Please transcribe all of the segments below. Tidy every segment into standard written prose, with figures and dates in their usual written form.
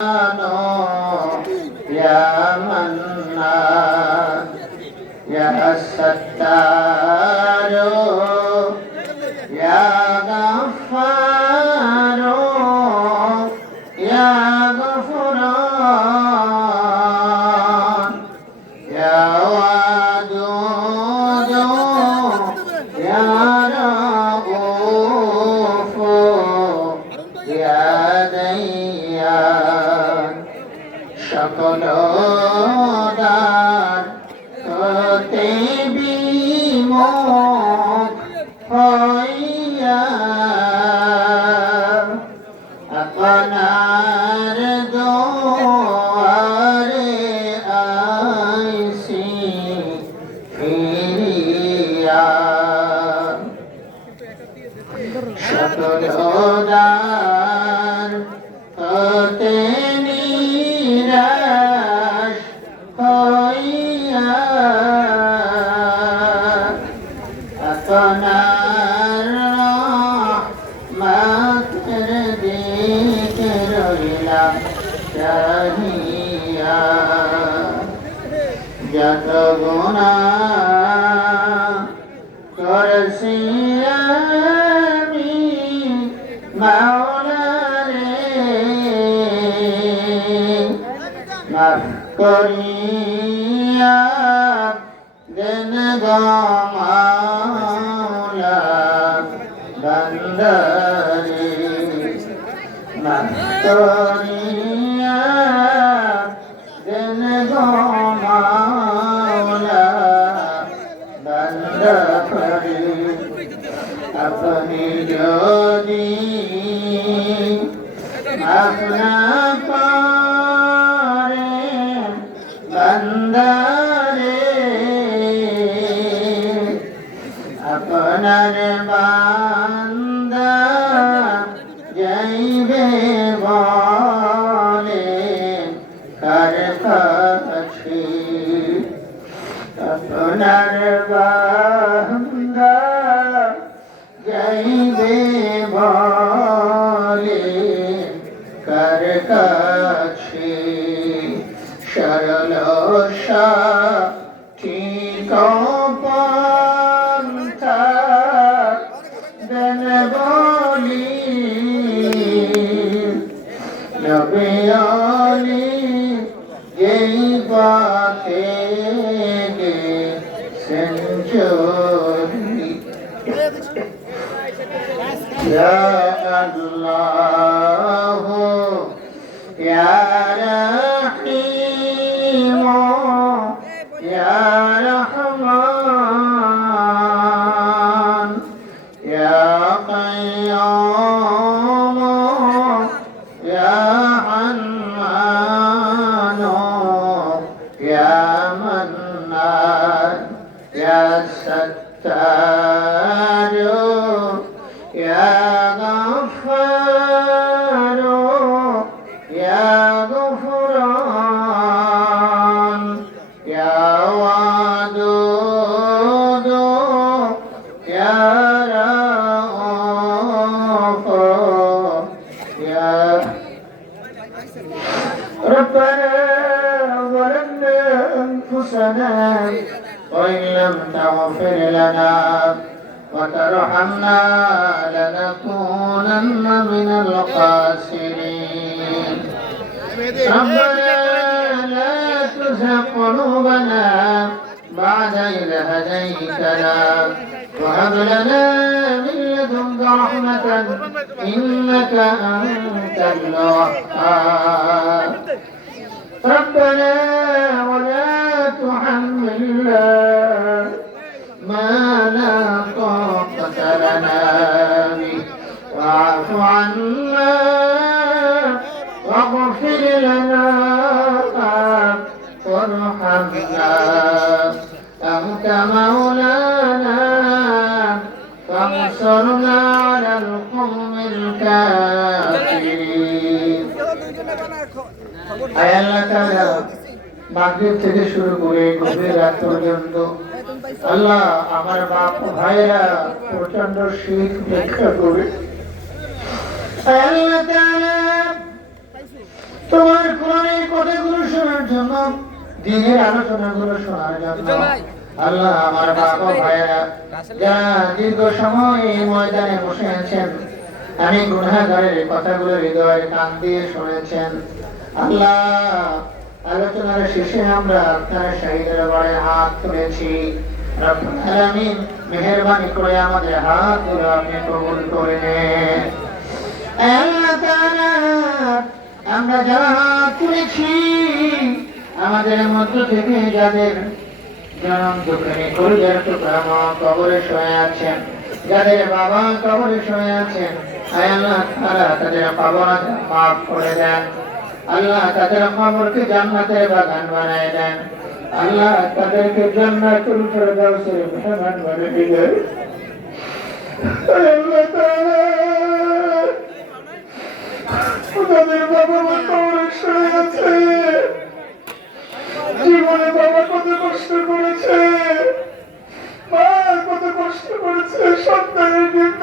يا منان يا ستار يا غفار يا غفران يا ودود يا رؤوف يا ديان সকল দান হতে বিমুখ হইয়া আপনার দুয়ারে আইসি ফিরিয়া সকল দান হতে নিরাশ হইয়া আপনার রহমতের দিকে রইলাম চাহিয়া যত গুনাহ করেছি আমি মাওলা মাফ করিয়া দেন গো মাওলা বান্দারে মাফ করিয়া দেন গো মাওলা বান্দারে আপনি যদি আপনা বন্দারে আপনার বান্দা যাইবে বলে কার কাছে আপনার বান্দা যাইবে বলে কার কাছে সরল ঠিক পন্থা দেন বলি নবী আলী এই পথে সেঞ্চুরি ইয়া আল্লাহ ইয়া রহিম ইয়া রহমান ইয়া কাইয়্যুম ইয়া হান্নান ইয়া মান্নান ইয়া সাত্তার ইয়া গফফার ইয়া গফরান ইয়া ওয়াদুদ ইয়া রাউফ ইয়া ربنا ظلمنا أنفسنا وإن لم تغفر لنا وترحمنا لنكونن من الخاسرين ربنا لا تزغ قلوبنا بعد إذ هديتنا وهب لنا من لدنك رحمة إنك أنت الوهاب ربنا ولا تحملنا ما لا طاقة لنا به واعف عنا واغفر لنا وارحمنا أنت مولانا فانصرنا على القوم الكافرين আয় আল্লাহ তাআলা মাগরিব থেকে শুরু করে গভীর রাত পর্যন্ত আল্লাহ আমার বাপ ভাইরা প্রচন্ড শীত ভিক্ষা করে আল্লাহ তাআলা তোমার কোরআনের কথাগুলো শোনার জন্য, দিনের আলোচনাগুলো শোনার জন্য। আল্লাহ, আমার বাবা ভাইয়েরা যারা দীর্ঘ সময় এই ময়দানে বসে আছেন, আমি গুনাহগারের কথাগুলো হৃদয়ে কান দিয়ে শুনেছেন। আল্লাহ, আলোচনার শেষে আমরা আপনার শহীদের বাড়ি হাত তুলেছি। রব্বুল আলামিন, মেহেরবানি করে আমাদের হাতগুলো আপনি কবুল করে নেন। আল্লাহ তাআলা, আমরা যারা হাত তুলেছি, আমাদের মধ্য থেকে যাদের জনম দুঃখে কলিজার টুকরা মা কবরে শুয়ে আছেন, যাদের বাবা কবরে শুয়ে আছেন, আল্লাহ তাআলা তাদের কবর মাফ করে দেন। আল্লাহ, তাদের কবরকে জান্নাতের বাগান বানায় দেন। আল্লাহ, তাদেরকে জান্নাতুল ফেরদাউসের মেহমান বানিয়ে দেন। আল্লাহ তাআলা, তাদের বাবা মা কবরে শুয়ে আছে, জীবনে বাবা কত কষ্ট করেছে, মা কত কষ্ট করেছে সন্তানের জন্য।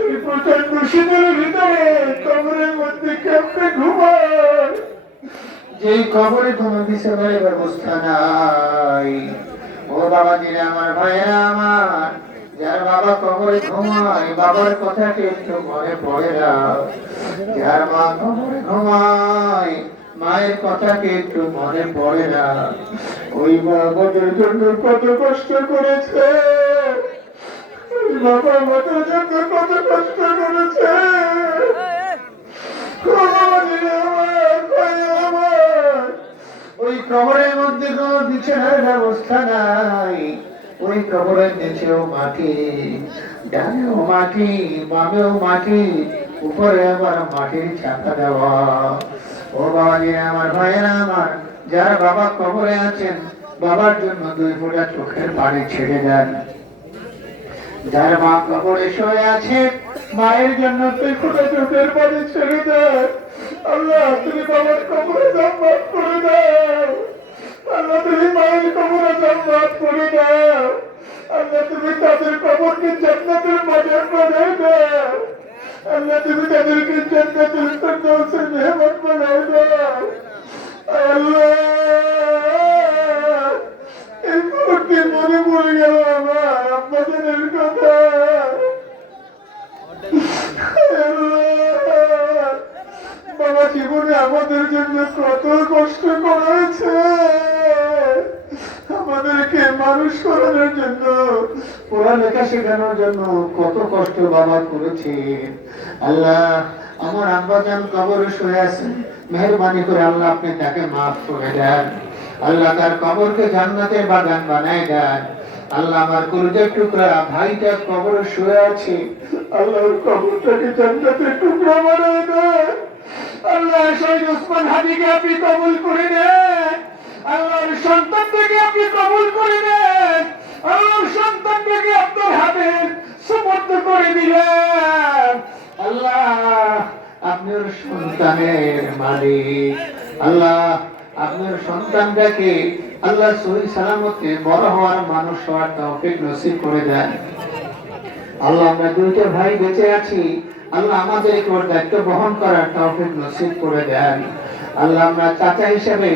এই প্রচন্ড শীতের ভিতরে কবরের মধ্যে কেমনে ঘুমায়, যে কবরে কোনো বিছানার ব্যবস্থা নাই। ও বাবা দিলে আমার ভাইয়েরা আমার, যার বাবা কবরে ঘুমায়, বাবার কথাটি একটু মনে পড়ে না। যার মা কবরে ঘুমায়, মায়ের কথাকে একটু মনে পড়ে না। ওই মা আমাদের জন্য কত কষ্ট করেছে, ওই বাবা আমাদের জন্য কত কষ্ট করেছে। ওই কবরের মধ্যে কোনো বিছানার ব্যবস্থা নাই। ওই কবরের নিচেও মাটি, ডানেও মাটি, বামেও মাটি, উপরে আবার মাটির চাপা দেওয়া। ও বাবা আমার ভাইয়েরা আমার, যারা বাবা কবরে আছেন, বাবার জন্য 2 ফোঁটা চোখের পানি ছেড়ে দেন। যার মা কবরে শুয়ে আছে, মায়ের জন্য 2 ফোঁটা চোখের পানি ছেড়ে দেন। আল্লাহ, তুমি বাবার কবরে জান্নাত করে দাও। আল্লাহ, তুমি মায়ের কবরে জান্নাত করে দাও। আল্লাহ, তুমি তাদের কবরকে জান্নাতের বাগান বানায় দাও। আল্লাহ, তুমি তাদেরকে জান্নাতুল ফেরদাউসের মেহমান বানায় দাও। আল্লাহ, এই মুহূর্তে মনে পড়ে গেল আমার আব্বাদের কথা। বাবা জীবনে আমাদের জন্য কত কষ্ট করেছে, আমাদেরকে মানুষ করানোর জন্য, পড়ালেখা শেখানোর জন্য কত কষ্ট বাবা করেছে। আল্লাহ, আমার আব্বাজান কবরে শুয়ে আছেন, মেহেরবানি করে আল্লাহ আপনি তাকে মাফ করে দেন। আল্লাহ, তার কবরকে জান্নাতের বাগান বানায় দেন। আল্লাহ, আমার কলিজার টুকরা ভাইটা কবরে শুয়ে আছে, আল্লাহ কবরটাকে জান্নাতের টুকরা বানায় দেন। আল্লাহ, শহীদ ওসমান হাদিকে আপনি কবুল করে নেন। আল্লাহর সন্তানটাকে আপনি কবুল করে নেন। আল্লাহর সন্তানটাকে আপনার হাতে সুপর্দ করে দিলেন। আল্লাহ, আপনার সন্তানের মালিক। আল্লাহ, আপনার সন্তানটাকে আল্লাহ সহি সালামতে বড় হওয়ার, মানুষ হওয়ার তৌফিক নসিব করে দেন। আল্লাহ, আমরা 2টা ভাই বেঁচে আছি, আল্লাহ আমাদের ওর দায়িত্ব বহন করার তৌফিক নসিব করে দেন। আল্লাহ, আমরা চাচা হিসেবে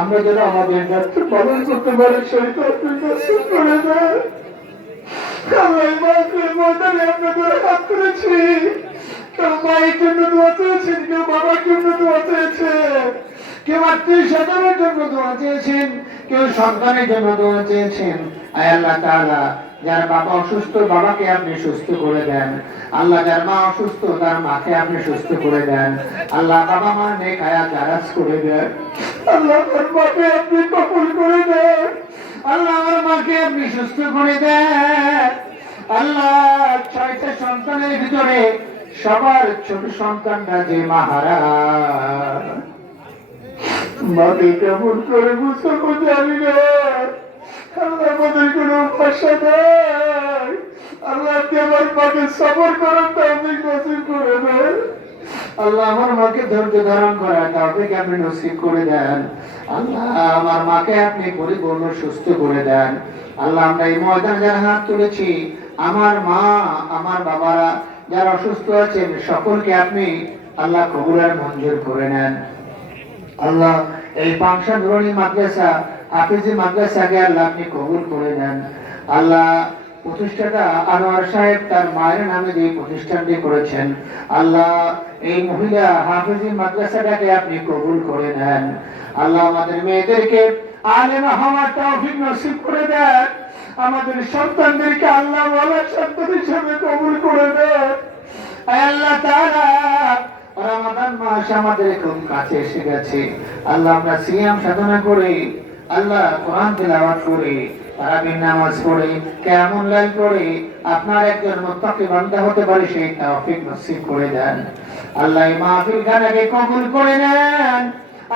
আমরা যেন আমাদের দায়িত্ব পালন করতে পারি, সেই তৌফিক নসিব করে দেন। আল্লাহ, মায়ের ময়দানে আপনাদের হাত করেছি, কেউ মায়ের জন্য দোয়া চেয়েছেন, কেউ বাবার জন্য দোয়া চেয়েছেন, কেউ আত্মীয়-স্বজনের জন্য দোয়া চেয়েছেন, কেউ সন্তানের জন্য দোয়া চেয়েছেন। আয় আল্লাহ তাআলা, যার বাবা অসুস্থ, বাবাকে আপনি সুস্থ করে দেন। আল্লাহ, যার মা অসুস্থ, তার মাকে আপনি সুস্থ করে দেন। আল্লাহ, বাবা মা নেক হায়াত দারাজ করে দেন। আল্লাহ, আমার মাকে আপনি কবুল করে দেন। আল্লাহ, আমার মাকে আপনি সুস্থ করে দেন। আল্লাহ, 6টা সন্তানের ভিতরে সবার ছোট সন্তানটা যে মাহারা, মাকে কেমন করে বুঝতে জানি না। আল্লাহ, আমাদের কোনো ভাষা নাই। আল্লাহ, আপনি আমার মাকে সবর করার তৌফিক নসিব করে দেন। আল্লাহ, আমার মাকে ধৈর্য ধারণ করার তৌফিক আপনি নসিব করে দেন। আল্লাহ, আমার মাকে আপনি পরিপূর্ণ সুস্থ করে দেন। আল্লাহ, আমরা এই ময়দানে যারা হাত তুলেছি, আমার মা, আমার বাবারা যারা অসুস্থ আছেন সকলকে আপনি আল্লাহ কবুল আর মঞ্জুর করে নেন। আল্লাহ এই পাংশা নুরানি মাদ্রাসা হাফিজি মাদ্রাসাকে আল্লাহ আপনি কবুল করে নেন। আল্লাহ প্রতিষ্ঠাতা আনোয়ার সাহেব তার মায়ের নামে যে প্রতিষ্ঠানটি করেছেন, আল্লাহ এই মহিলা হাফিজি মাদ্রাসাটাকে আপনি কবুল করে নেন। আল্লাহ আমাদের মেয়েদেরকে আলেমা হওয়ার তৌফিক নসিব করে দেন। আমাদের সন্তানদেরকে আল্লাহ ওয়ালা সন্তান হিসেবে কবুল করে দেন। আল্লাহ তাআলা রমাদান মাস আমাদের খুব কাছে এসে গেছে। আল্লাহ আমরা সিয়াম সাধনা করে, আল্লাহ কোরআন তেলাওয়াত করে, তারাবির নামাজ পড়ে, কিয়ামুল লাইল করে আপনার একজন মুত্তাকি বান্দা হতে পারে সেই তৌফিক নসিব করে দেন। আল্লাহ এই মাহফিল খানাকে কবুল করে নেন।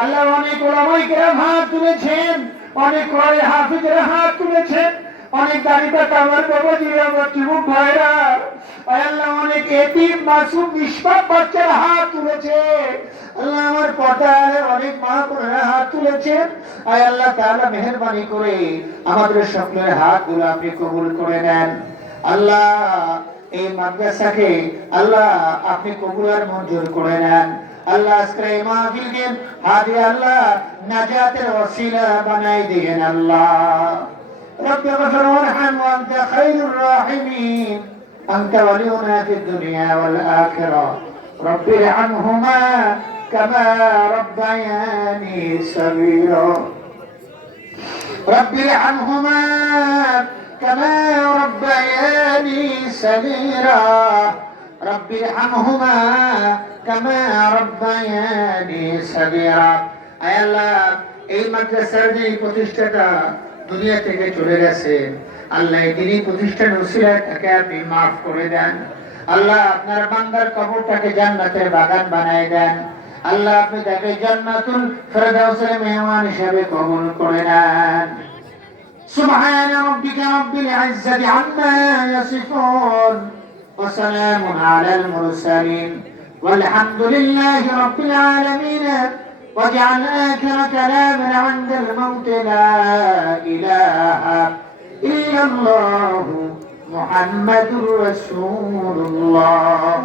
আল্লাহ অনেক ওলামায়ে কেরাম হাত তুলেছেন, অনেক কোরআনের হাফিজেরা হাত তুলেছেন, অনেক দাড়িপাকা আমার বাবাজিরা আমার যুবক ভাইরা, আল্লাহ অনেক এতিম মাসুম নিষ্পাপ বাচ্চারা হাত তুলেছে। আল্লাহ আমার পর্দায় অনেক মা বোনেরা হাত তুলেছেন। আয় আল্লাহ তাআলা মেহেরবানি করে আমাদের সকলের হাতগুলো আপনি কবুল করে নেন। আল্লাহ এই মাদ্রাসাকে আল্লাহ আপনি কবুল আর মঞ্জুর করে নেন। আল্লাহ আজকের এই মাহফিলকে হাদি আল্লাহ নাজাতের ওসিলা বানাই দিয়েন। আল্লাহ رب اغفر وارحم وانت خير الراحمين، انت ولينا في الدنيا والاخره، رب ارحمهما كما ربياني صغيرا، رب ارحمهما كما ربياني صغيرا، رب ارحمهما كما ربياني صغيرا। আয় আল্লাহ এই মাদ্রাসার যে প্রতিষ্ঠাতা দুনিয়া থেকে চলে গেছে, আল্লাহ দিনী প্রতিষ্ঠান উসিলায় তাকে আপনি মাফ করে দেন। আল্লাহ আপনার বান্দার কবরটাকে জান্নাতের বাগান বানায় দেন। আল্লাহ আপনি তাকে জান্নাতুল ফেরদাউসের মেহমান হিসেবে কবুল করে নেন। সুবহান রাব্বিকা রাব্বিল ইজ্জাতি আম্মা ইয়াসিফুন ওয়া সালামুন আলাল মুরসালিন ওয়ালহামদুলিল্লাহি রাব্বিল আলামিন। واجعل آخر كلامنا عند الموت لا إله إلا الله محمد رسول الله.